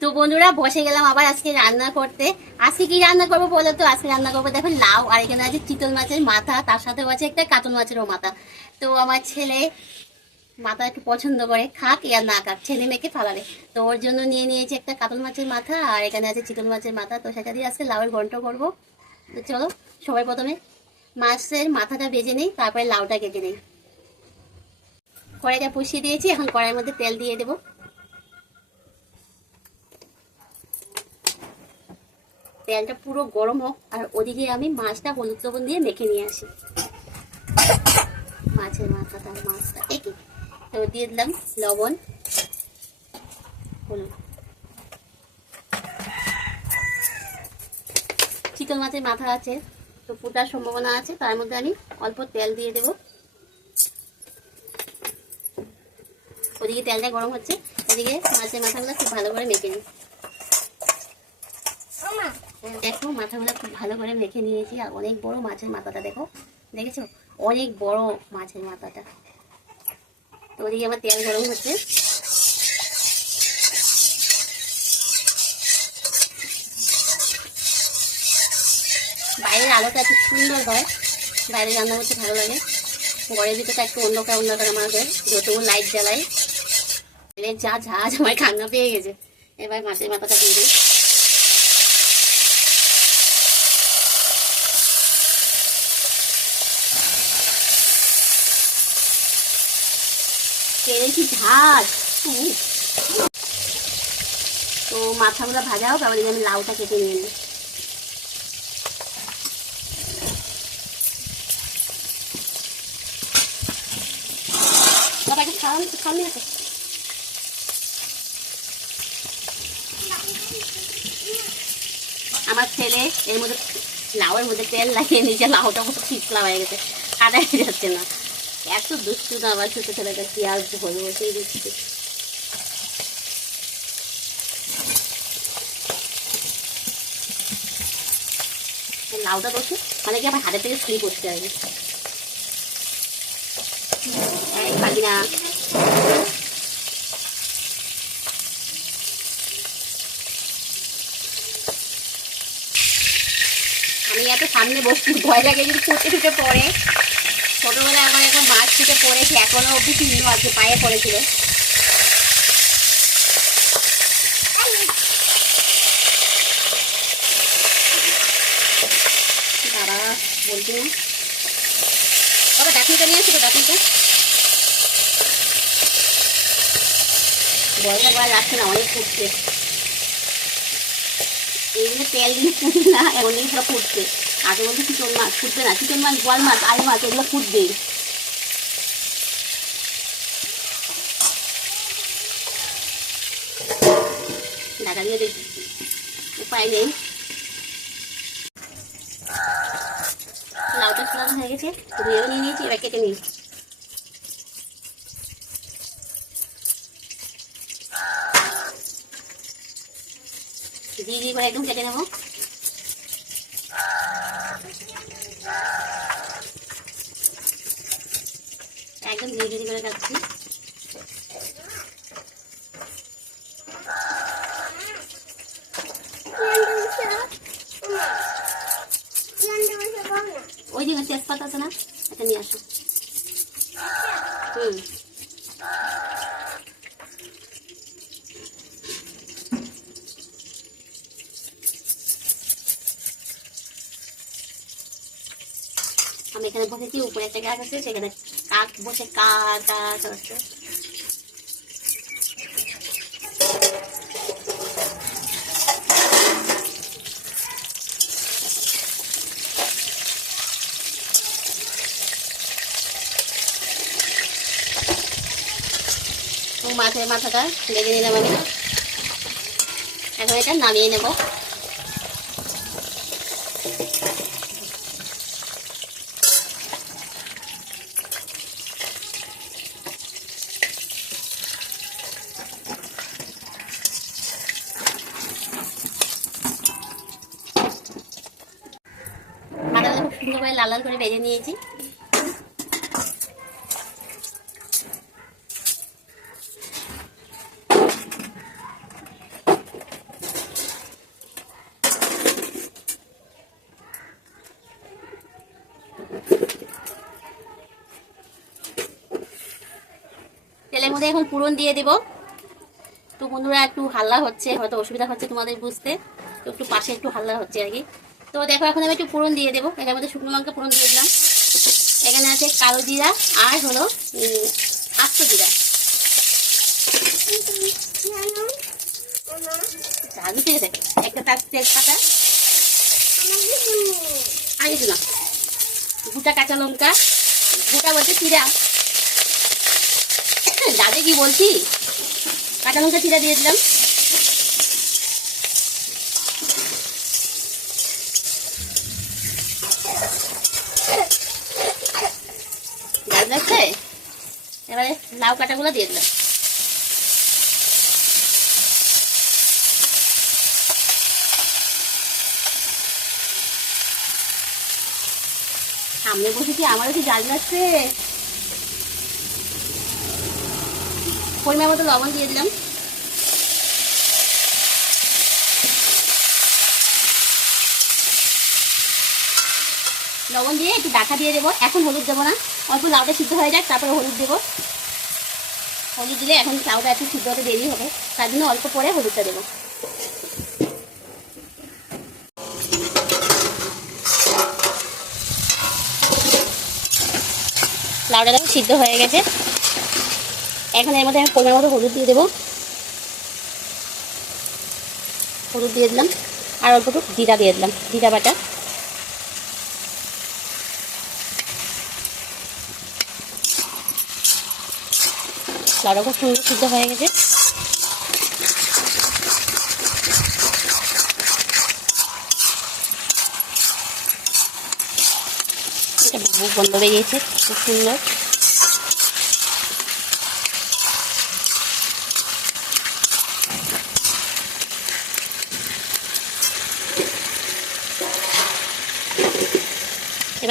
তো বন্ধুরা, বসে গেলাম আবার আজকে রান্না করতে। আজকে কি রান্না করব বলো তো? আজকে রান্না করব দেখো লাউ, আর এখানে আছে চিতল মাছের মাথা, তার সাথে আছে একটা কাতল মাছেরও মাথা। তো আমার ছেলে মাথা একটু পছন্দ করে, খাক আর না খাক, ছেলে মেয়েকে ফালাবে। তো ওর জন্য নিয়ে নিয়েছি একটা কাতল মাছের মাথা, আর এখানে আছে চিতল মাছের মাথা। তো সেটা দিয়ে আজকে লাউয়ের ঘন্ট করব। তো চলো, সবাই প্রথমে মাছের মাথাটা ভেজে নিই, তারপরে লাউটা কেটে নিই। কড়াইটা পুষিয়ে দিয়েছি, এখন কড়াইয়ের মধ্যে তেল দিয়ে দেবো। তেলটা পুরো গরম হোক, আর ওদিকে আমি মাছটা হলুদ লবণ দিয়ে মেখে নিয়ে আসি। মাছের মাথাটা, মাছটা একই তো দিয়ে দিলাম লবণ, হলুদ। চিতল মাছের মাথা আছে, তো ফুটার সম্ভাবনা আছে, তার মধ্যে আমি অল্প তেল দিয়ে দেব। ওদিকে তেলটা গরম হচ্ছে ওদিকে মাছের মাথাগুলো খুব ভালো করে মেখে নিই। দেখো, মাথাগুলো খুব ভালো করে মেখে নিয়েছি, আর অনেক বড় মাছের মাথাটা দেখো। দেখেছ? অনেক বড় মাছের মাথাটা। তো ওদিকে আবার তেল গরম হচ্ছে। বাইরের আলোটা এত সুন্দর হয়। বাইরে রান্না করতে ভালো লাগে। ঘরের ভিতরটা একটু অন্ধকার অন্ধকার আমাদের। যতগুলো লাইট জ্বালাই। যা ঝাঁজ, আমার কান্না পেয়ে গেছে। এবার মাছের মাথাটা দিয়ে দিই। তো মাথাগুলো ভাজা হোক আবার আমি লাউটা কেটে নিয়ে নিই আমার ছেলে, এর মধ্যে, লাউয়ের মধ্যে তেল লাগিয়ে নিচে লাউটা পুরো পিছলা হয়ে গেছে। কাটা হয়ে যাচ্ছে না। এত দুষ্টু না আমার ছোট ছেলেটা কি আর হয়ে বসেই দিচ্ছে লাউটা করছে মানে কি আমার হাতের থেকে স্লিপ করতে হবে আমি এত সামনে বসছি, ভয় লাগে যদি ফুটে ফুটে পড়ে ছোটবেলায় আমার এখন মাছ ফুটে পড়েছে এখনও অব্দি চিহ্ন আছে, পায়ে পড়েছিল। করা যাচ্ছে না। অনেক ফুটছে। না আগে বলছে চিকন মাছ, ফুটবে না। চিকন মাছ, গোয়াল মাছ, আলু মাছ, এগুলো ফুটবে ঢাকা দেখি উপায় নেই লাউটা ফোলানো হয়ে গেছে ধুয়েও নিয়ে নিয়েছি এবার কেটে নিই দিয়ে দিয়ে করে একদম কেটে নেব একদম ধীরে ধীরে করে কাটছি তেজপাতা আছে না? এটা নিয়ে আসো। আমি এখানে বসেছি, উপরে একটা গাছ আছে, সেখানে কাক বসে কা কা করছে মাছের মাথাটা লেগে নিলাম আমি। এখন এটা নামিয়ে নেব। লাল লাল করে ভেজে নিয়েছি। মধ্যে এখন পুরন দিয়ে দেব। তো বন্ধুরা, একটু হাল্লা হচ্ছে, হয়তো অসুবিধা হচ্ছে তোমাদের বুঝতে। তো একটু পাশে একটু হাল্লা হচ্ছে আর কি। তো দেখো, এখন আমি একটু পুরন দিয়ে দেবো। এখানের মধ্যে শুকনো লঙ্কা পুরন দিয়ে দিলাম। এখানে আছে কালো জিরা আর হলো আস্ত জিরা। ঠিক আছে একটা তার তেজপাতা। আর কাঁচা লঙ্কা। গোটা বলতে চিরা। দাদে কি বলছি? কাঁচা লঙ্কা চিরা দিয়ে দিলাম গাছ লাগছে? এবারে লাউ কাটাগুলো দিয়ে দিলাম। সামনে বসে কি আমারও কি জাল লাগছে? পরিমাণ মতো লবণ দিয়ে দিলাম। লবণ দিয়ে একটু ডাকা দিয়ে দেবো। এখন হলুদ দেবো না। অল্প লাউটা সিদ্ধ হয়ে যাক, তারপরে হলুদ দেবো। হলুদ দিলে এখন লাউটা একটু সিদ্ধ হতে দেরি হবে। তার জন্য অল্প পরে হলুদটা দেবো। লাউটা সিদ্ধ হয়ে গেছে। এখন এর মধ্যে আমি পরিমাণ মতো হলুদ দিয়ে দেবো। হলুদ দিয়ে দিলাম। আর অল্প একটু জিরা দিয়ে দিলাম, জিরা বাটা। লাউটা খুব সুন্দর সিদ্ধ হয়ে গেছে। বন্ধ বেরিয়েছে খুব সুন্দর।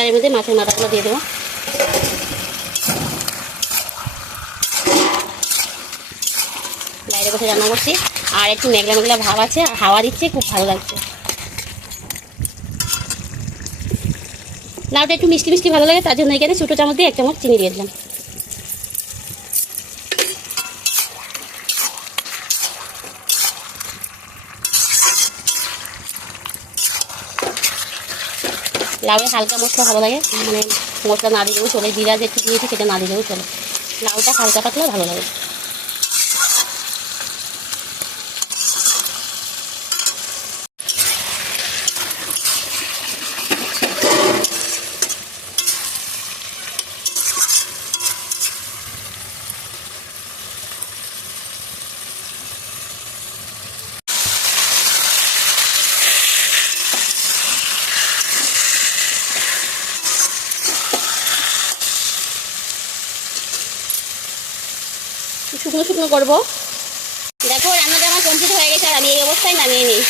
এবার মধ্যে মাছের মাথাগুলো দিয়ে দেবো। বাইরে বসে রান্না করছি। আর একটু মেঘলা মেঘলা ভাব আছে হাওয়া দিচ্ছে, খুব ভালো লাগছে। লাউটা একটু মিষ্টি মিষ্টি ভালো লাগে, তার জন্য এখানে ছোটো চামচ দিয়ে এক চামচ চিনি দিয়ে দিলাম। লাউয়ে হালকা মশলা ভালো লাগে। মানে মশলা না দিলেও চলে, জিরা যে একটু দিয়েছি সেটা না দিলেও চলে। লাউটা হালকা পাতলা ভালো লাগে। শুকনো শুকনো করব। দেখো রান্নাটা আমার কমপ্লিট হয়ে গেছে আর আমি এই অবস্থায় নামিয়ে নিই।